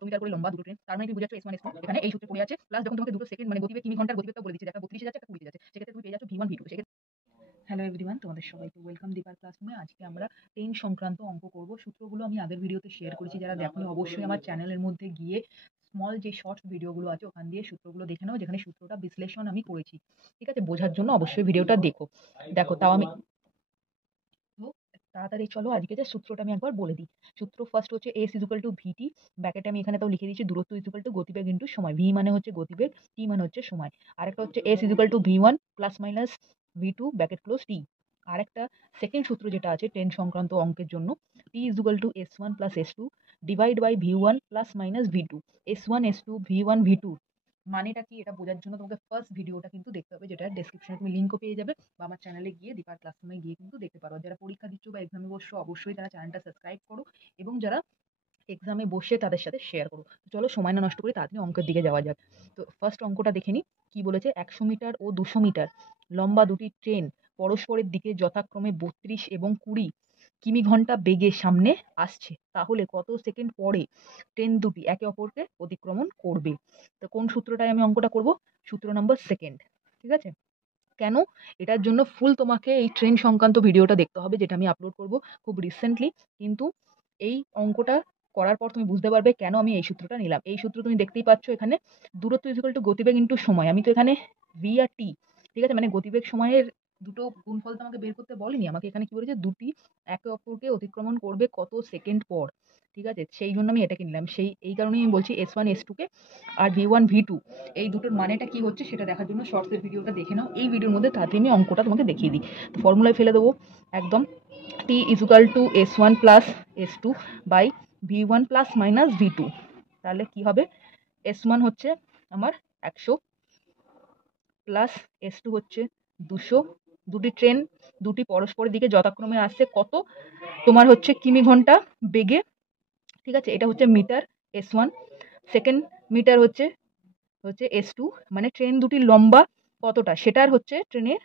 কত মিটার করে লম্বা দুটো ট্রেন, তার মানে তুমি বুঝাচ্ছ S1 S2 এখানে এই সূত্রে পড়ে আছে। প্লাস যখন তোমাকে দুটো সেকেন্ড মানে গতিবেগ কিমি ঘন্টার গতিবেগটা বলে দিচ্ছে, একটা 32 যাচ্ছে, একটা 20 যাচ্ছে, সেক্ষেত্রে তুমি পেয়ে যাচ্ছ V1 V2। হ্যালো এভরিওয়ান, তোমাদের সবাইকে ওয়েলকাম দীপার ক্লাসরুমে। আজকে আমরা 10 সংক্রান্ত অঙ্ক করব। সূত্রগুলো আমি আগের ভিডিওতে শেয়ার করেছি, যারা দেখোনি অবশ্যই আমার চ্যানেলের মধ্যে গিয়ে স্মল যে শর্টস ভিডিওগুলো আছে ওখান দিয়ে সূত্রগুলো দেখে নাও, যেখানে সূত্রটা বিশ্লেষণ আমি করেছি। ঠিক আছে, বোঝার জন্য অবশ্যই ভিডিওটা দেখো। দেখো তাও আমি তো তাড়াতাড়ি চলো আজকে যে সূত্রটা আমি একবার বলে দিই। সূত্র ফার্স্ট হচ্ছে S is equal to VT, ব্র্যাকেটে আমি এখানে তাও লিখে দিয়েছি দূরত্ব ইজ ইকুয়াল টু গতিবেগ ইন্টু সময়। ভি মানে হচ্ছে গতিবেগ, টি মানে হচ্ছে সময়। আরেকটা হচ্ছে S is equal to V one plus minus V two bracket close T. আরেকটা সেকেন্ড সূত্র যেটা আছে টেন সংক্রান্ত অঙ্কের জন্য, T is equal to S one plus S two divide by V one plus minus V two. S one S two V one V two মানেটা কি এটা বোঝার জন্য তোমাকে ফার্স্ট ভিডিওটা কিন্তু দেখতে হবে, যেটা ডেসক্রিপশনে তুমি লিঙ্কও পেয়ে যাবে, বা আমার চ্যানেলে গিয়ে দীপার ক্লাসরুমে গিয়ে কিন্তু দেখতে পারো। যারা পরীক্ষা দিচ্ছ বা এক্সামে বসছো অবশ্যই তারা চ্যানেলটা সাবস্ক্রাইব করো, এবং যারা এক্সামে বসে তাদের সাথে শেয়ার করো। চলো সময় না নষ্ট করে তাড়াতাড়ি অঙ্কের দিকে যাওয়া যাক। তো ফার্স্ট অঙ্কটা দেখে নিই কি বলেছে। 100 মিটার ও 200 মিটার লম্বা দুটি ট্রেন পরস্পরের দিকে যথাক্রমে 32 এবং 20 কিমি ঘন্টা বেগে সামনে আসছে, তাহলে কত সেকেন্ড পরে ট্রেন দুটি একে অপরকে অতিক্রমণ করবে। তো কোন সূত্রটায় আমি অঙ্কটা করব? সূত্র নম্বর সেকেন্ড। ঠিক আছে, কেন? এটার জন্য ফুল তোমাকে এই ট্রেন সংক্রান্ত ভিডিওটা দেখতে হবে, যেটা আমি আপলোড করব খুব রিসেন্টলি। কিন্তু এই অঙ্কটা করার পর তুমি বুঝতে পারবে কেন আমি এই সূত্রটা নিলাম। এই সূত্র তুমি দেখতেই পাচ্ছ এখানে, দূরত্ব ইজ ইকুয়াল টু গতিবেগ ইন্টু সময়। আমি তো এখানে ভি আর টি, ঠিক আছে, মানে গতিবেগ সময়ের দুটো গুণফল তো আমাকে বের করতে বলেনি, আমাকে এখানে কি বলেছে, দুটি একে অপরকে অতিক্রমণ করবে কত সেকেন্ড পর। ঠিক আছে, সেই জন্য আমি এটাকে নিলাম। এই কারণেই আমি বলছি এস ওয়ান এস টু কে আর ভি ওয়ান ভি টু এই দুটোর মানেটা কি হচ্ছে সেটা দেখার জন্য শর্টসের ভিডিওটা দেখে নাও। এই ভিডিওর মধ্যে তাড়াতাড়ি আমি অঙ্কটা তোমাকে দেখিয়ে দিই। তো ফর্মুলায় ফেলে দেবো একদম, T is equal to S one plus S two by V one plus minus V two. তাহলে কি হবে, এস ওয়ান হচ্ছে আমার 100 প্লাস এস টু হচ্ছে 200। দুটি ট্রেন দুটি পরস্পরের দিকে যথাক্রমে আসছে কত তোমার হচ্ছে কিমি ঘন্টা বেগে। ঠিক আছে, এটা হচ্ছে meter S one. Second meter হচ্ছে হচ্ছে এস টু, মানে ট্রেন দুটি লম্বা কতটা সেটার হচ্ছে ট্রেনের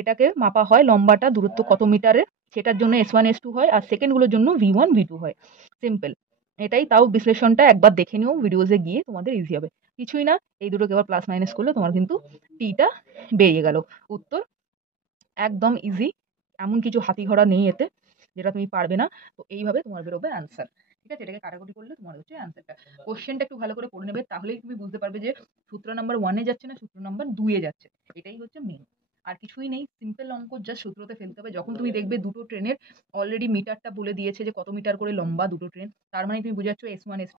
এটাকে মাপা হয়, লম্বাটা দূরত্ব কত মিটারের সেটার জন্য এস ওয়ান এস টু হয়, আর সেকেন্ডগুলোর জন্য ভি ওয়ান ভি টু হয়। সিম্পল এটাই, তাও বিশ্লেষণটা একবার দেখে নিও ভিডিওসে গিয়ে, তোমাদের ইজি হবে। কিছুই না, এই দুটোকে এবার প্লাস মাইনাস করলে তোমার কিন্তু টিটা বেরিয়ে গেল। উত্তর একদম ইজি, এমন কিছু হাতি ঘোড়া নেই এতে যেটা তুমি পারবে না। তো এইভাবে তোমার বেরোবে অ্যান্সার। ঠিক আছে, এটাকে কাটাকুটি করলে তোমার হচ্ছে অ্যান্সারটা। কোশ্চেনটা একটু ভালো করে পড়ে নেবে, তাহলেই তুমি বুঝতে পারবে যে সূত্র নাম্বার ওয়ানে যাচ্ছে না সূত্র নাম্বার 2-এ যাচ্ছে। এটাই হচ্ছে মেন, আর কিছুই নেই। সিম্পল অঙ্ক, জাস্ট সূত্রতে ফেলতে হবে। যখন তুমি দেখবে দুটো ট্রেনের অলরেডি মিটারটা বলে দিয়েছে যে কত মিটার করে লম্বা দুটো ট্রেন, তার মানে তুমি বুঝাচ্ছ এস ওয়ান এস